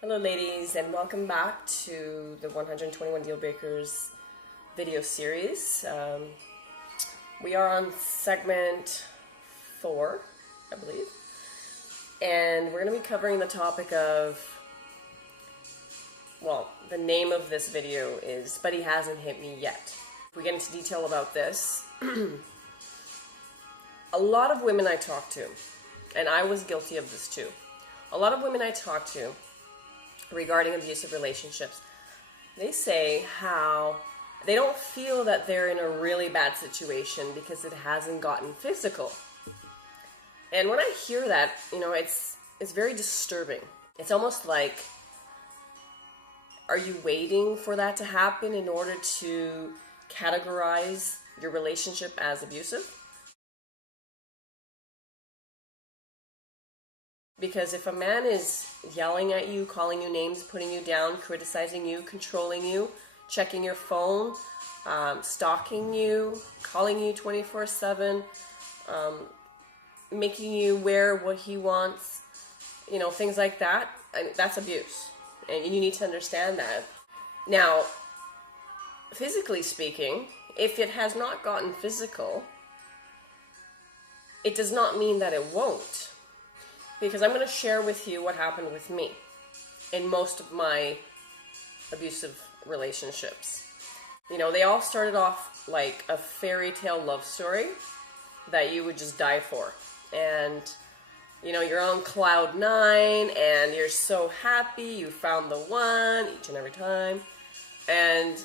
Hello ladies, and welcome back to the 121 Deal Breakers video series. We are on segment 4, I believe, and we're going to be covering the topic of, well, the name of this video is But He Hasn't Hit Me Yet. If we get into detail about this, a lot of women I talk to, and I was guilty of this too, a lot of women I talk to regarding abusive relationships, they say how they don't feel that they're in a really bad situation because it hasn't gotten physical. And when I hear that, it's very disturbing. It's almost like, are you waiting for that to happen in order to categorize your relationship as abusive? Because if a man is yelling at you, calling you names, putting you down, criticizing you, controlling you, checking your phone, stalking you, calling you 24/7, making you wear what he wants, things like that, that's abuse. And you need to understand that. Now, physically speaking, if it has not gotten physical, it does not mean that it won't. Because I'm going to share with you what happened with me in most of my abusive relationships. They all started off like a fairy tale love story that you would just die for. And, you're on cloud 9 and you're so happy you found the one each and every time. And,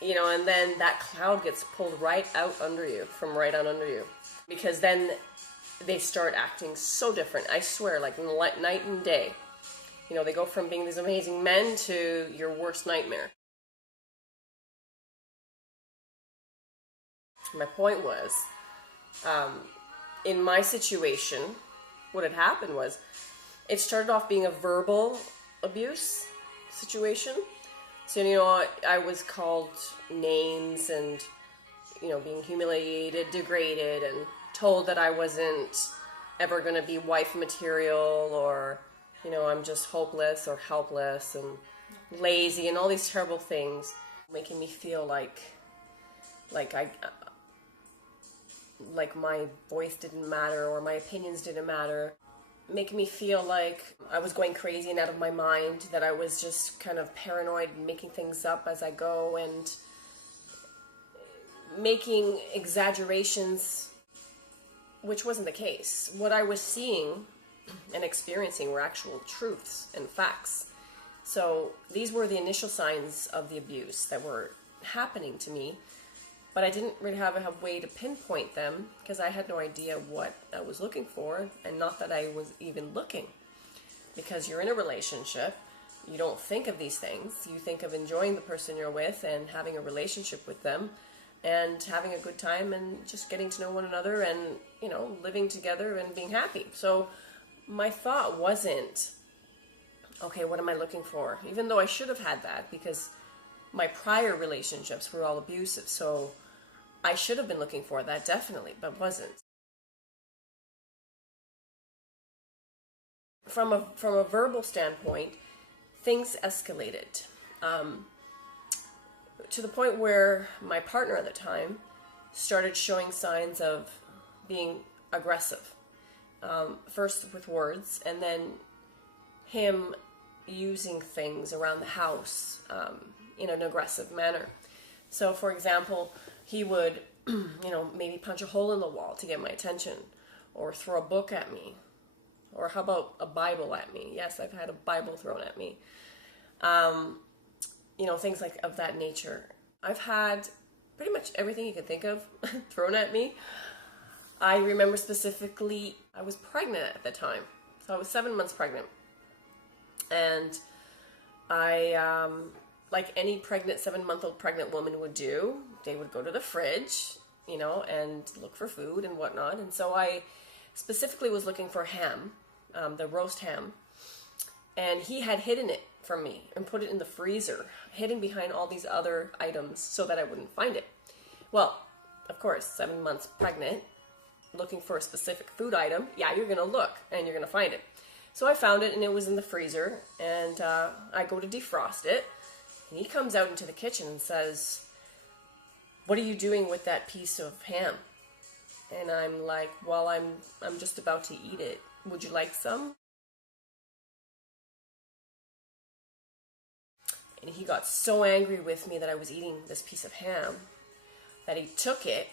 and then that cloud gets pulled right out under you, from right on under you. Because then they start acting so different. I swear, like night and day. They go from being these amazing men to your worst nightmare. My point was, in my situation, what had happened was, it started off being a verbal abuse situation. So, I was called names and, being humiliated, degraded, and told that I wasn't ever going to be wife material, or, I'm just hopeless or helpless and lazy and all these terrible things, making me feel like my voice didn't matter or my opinions didn't matter, making me feel like I was going crazy and out of my mind, that I was just kind of paranoid and making things up as I go and making exaggerations, which wasn't the case. What I was seeing and experiencing were actual truths and facts. So these were the initial signs of the abuse that were happening to me, but I didn't really have a way to pinpoint them because I had no idea what I was looking for, and not that I was even looking. Because you're in a relationship, you don't think of these things. You think of enjoying the person you're with and having a relationship with them, and having a good time and just getting to know one another and, living together and being happy. So my thought wasn't, okay, what am I looking for? Even though I should have had that, because my prior relationships were all abusive. So I should have been looking for that, definitely, but wasn't. From a verbal standpoint, things escalated. To the point where my partner at the time started showing signs of being aggressive. First with words, and then him using things around the house in an aggressive manner. So, for example, he would, maybe punch a hole in the wall to get my attention, or throw a book at me, or how about a Bible at me? Yes, I've had a Bible thrown at me. Things like of that nature. I've had pretty much everything you could think of thrown at me. I remember specifically, I was pregnant at the time. So I was 7 months pregnant. And I, like any 7-month-old pregnant woman would do, they would go to the fridge, and look for food and whatnot. And so I specifically was looking for ham, the roast ham. And he had hidden it from me and put it in the freezer, hidden behind all these other items so that I wouldn't find it. Well, of course, 7 months pregnant, looking for a specific food item, yeah, you're going to look and you're going to find it. So I found it, and it was in the freezer, and I go to defrost it, and he comes out into the kitchen and says, "What are you doing with that piece of ham?" And I'm like, "Well, I'm just about to eat it. Would you like some?" And he got so angry with me that I was eating this piece of ham that he took it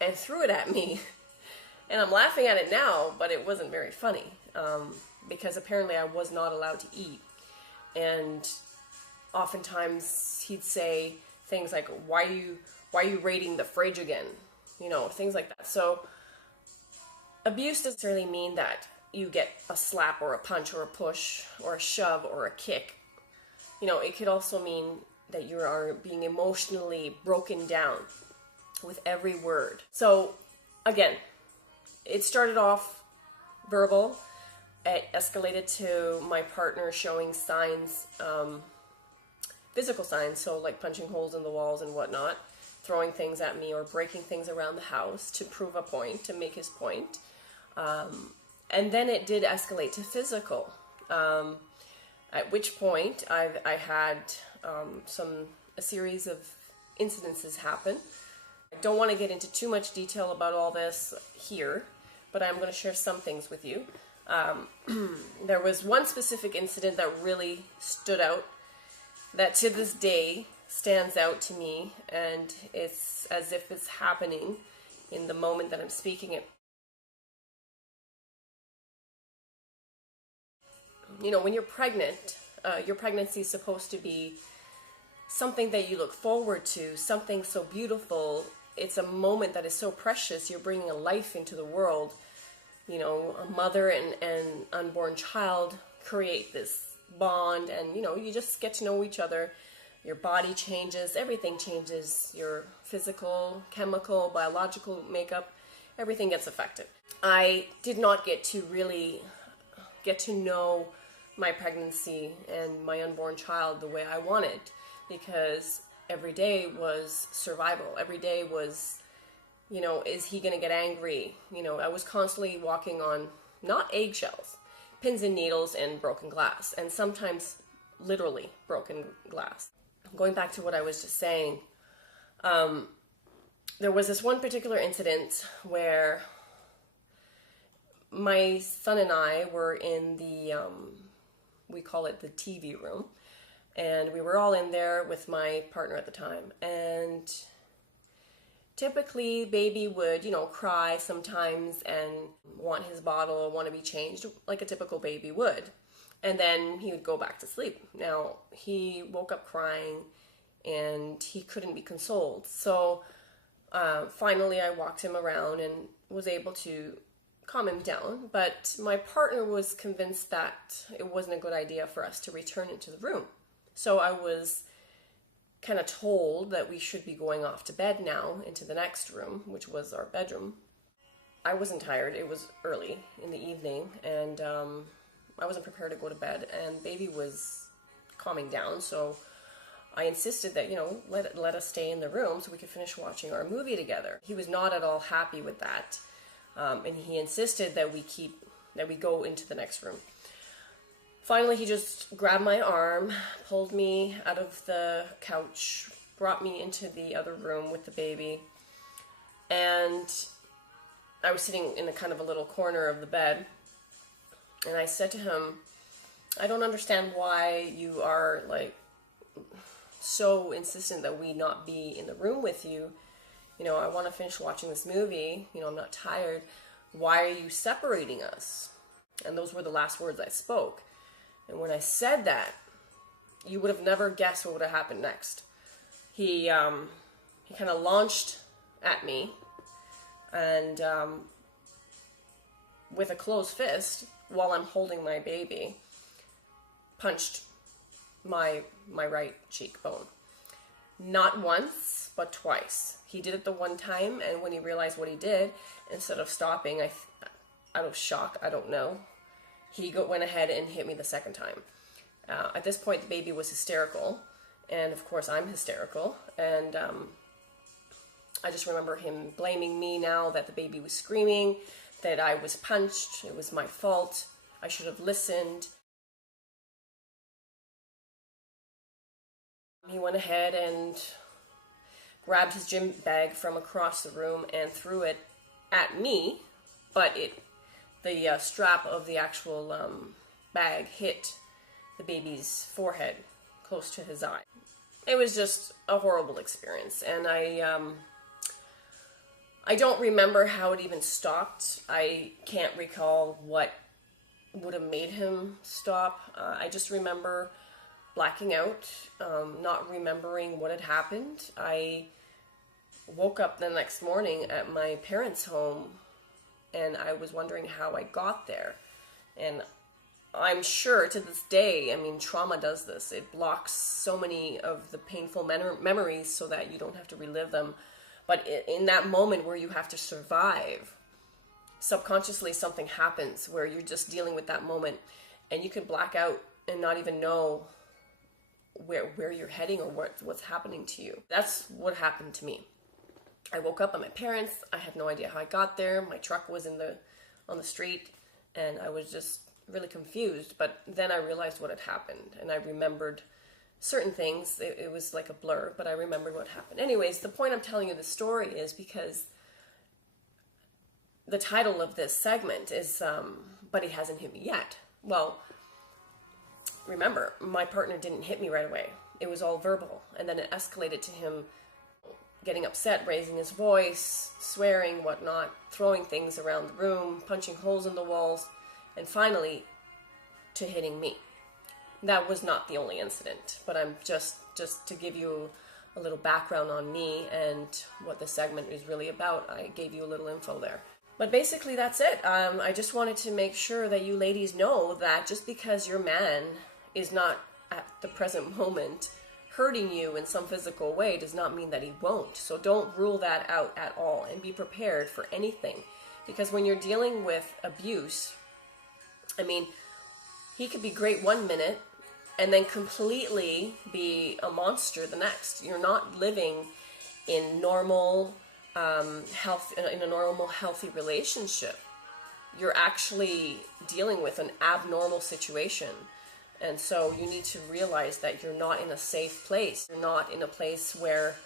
and threw it at me. And I'm laughing at it now, but it wasn't very funny, because apparently I was not allowed to eat. And oftentimes he'd say things like, why are you raiding the fridge again? You know, things like that. So abuse doesn't necessarily mean that you get a slap or a punch or a push or a shove or a kick. You know, it could also mean that you are being emotionally broken down with every word. So again, it started off verbal. It escalated to my partner showing signs, physical signs, so like punching holes in the walls and whatnot, throwing things at me or breaking things around the house to prove a point, to make his point. And then it did escalate to physical, at which point I had a series of incidences happen. I don't want to get into too much detail about all this here, but I'm going to share some things with you. There was one specific incident that really stood out, that to this day stands out to me, and it's as if it's happening in the moment that I'm speaking it. You know, when you're pregnant, your pregnancy is supposed to be something that you look forward to, something so beautiful. It's a moment that is so precious. You're bringing a life into the world. You know, a mother and unborn child create this bond, and, you know, you just get to know each other. Your body changes, everything changes. Your physical, chemical, biological makeup, everything gets affected. I did not get to really get to know my pregnancy and my unborn child the way I wanted, because every day was survival. Every day was, you know, is he going to get angry? You know, I was constantly walking on not eggshells, pins and needles and broken glass, and sometimes literally broken glass. Going back to what I was just saying, there was this one particular incident where my son and I were in the, we call it the TV room, and we were all in there with my partner at the time, and typically baby would, you know, cry sometimes and want his bottle, want to be changed like a typical baby would, and then he would go back to sleep. Now, he woke up crying and he couldn't be consoled, so finally I walked him around and was able to calm him down, but my partner was convinced that it wasn't a good idea for us to return into the room. So I was kind of told that we should be going off to bed now into the next room, which was our bedroom. I wasn't tired. It was early in the evening, and I wasn't prepared to go to bed, and baby was calming down, so I insisted that, you know, let us stay in the room so we could finish watching our movie together. He was not at all happy with that. And he insisted that we go into the next room. Finally, he just grabbed my arm, pulled me out of the couch, brought me into the other room with the baby, and I was sitting in a kind of a little corner of the bed, and I said to him, "I don't understand why you are, like, so insistent that we not be in the room with you. You know, I want to finish watching this movie. You know, I'm not tired. Why are you separating us?" And those were the last words I spoke. And when I said that, you would have never guessed what would have happened next. He kind of launched at me, and with a closed fist, while I'm holding my baby, punched my right cheekbone. Not once, but twice. He did it the one time, and when he realized what he did, instead of stopping, out of shock, I don't know, he went ahead and hit me the second time. At this point, the baby was hysterical, and of course I'm hysterical, and I just remember him blaming me now that the baby was screaming, that I was punched, it was my fault. I should have listened. He went ahead and grabbed his gym bag from across the room and threw it at me, but the strap of the actual bag hit the baby's forehead, close to his eye. It was just a horrible experience, and I don't remember how it even stopped. I can't recall what would have made him stop. I just remember blacking out, not remembering what had happened. I woke up the next morning at my parents' home, and I was wondering how I got there. And I'm sure to this day, I mean, trauma does this. It blocks so many of the painful memories so that you don't have to relive them. But in that moment where you have to survive, subconsciously something happens where you're just dealing with that moment, and you can black out and not even know where you're heading or what's happening to you. That's what happened to me. I woke up at my parents'. I had no idea how I got there. My truck was on the street, and I was just really confused. But then I realized what had happened, and I remembered certain things. It was like a blur, but I remembered what happened. Anyways, the point I'm telling you this story is because the title of this segment is But He Hasn't Hit Me Yet. Well, remember, my partner didn't hit me right away. It was all verbal, and then it escalated to him getting upset, raising his voice, swearing, whatnot, throwing things around the room, punching holes in the walls, and finally to hitting me. That was not the only incident, but I'm just to give you a little background on me and what the segment is really about. I gave you a little info there. But basically that's it. I just wanted to make sure that you ladies know that just because your man is not at the present moment hurting you in some physical way does not mean that he won't. So don't rule that out at all, and be prepared for anything. Because when you're dealing with abuse, I mean, he could be great one minute and then completely be a monster the next. You're not living in normal in a normal healthy relationship. You're actually dealing with an abnormal situation. And so you need to realize that you're not in a safe place. You're not in a place where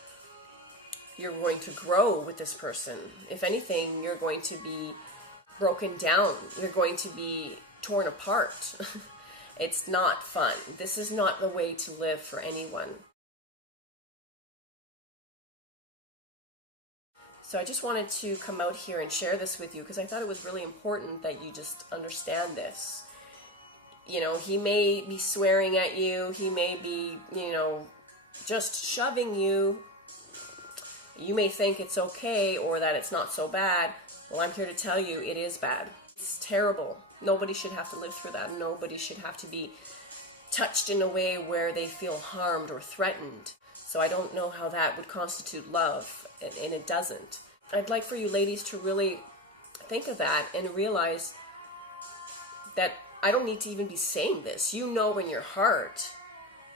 you're going to grow with this person. If anything, you're going to be broken down. You're going to be torn apart. It's not fun. This is not the way to live for anyone. So I just wanted to come out here and share this with you because I thought it was really important that you just understand this. You know, he may be swearing at you. He may be, just shoving you. You may think it's okay or that it's not so bad. Well, I'm here to tell you it is bad. It's terrible. Nobody should have to live through that. Nobody should have to be touched in a way where they feel harmed or threatened. So I don't know how that would constitute love, and it doesn't. I'd like for you ladies to really think of that and realize that I don't need to even be saying this. You know in your heart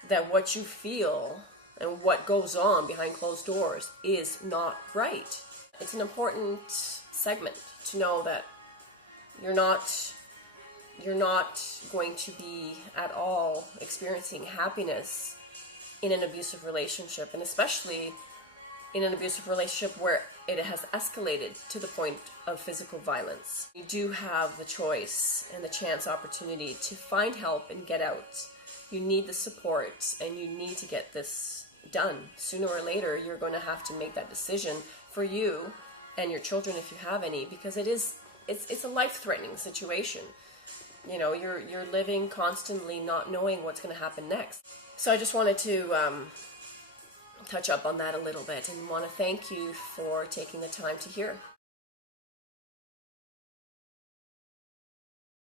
that what you feel and what goes on behind closed doors is not right. It's an important segment to know that you're not going to be at all experiencing happiness in an abusive relationship, and especially in an abusive relationship where it has escalated to the point of physical violence. You do have the choice and the chance opportunity to find help and get out. You need the support, and you need to get this done. Sooner or later, you're going to have to make that decision for you and your children if you have any, because it's a life-threatening situation. You know, you're living constantly not knowing what's going to happen next. So I just wanted to touch up on that a little bit and want to thank you for taking the time to hear.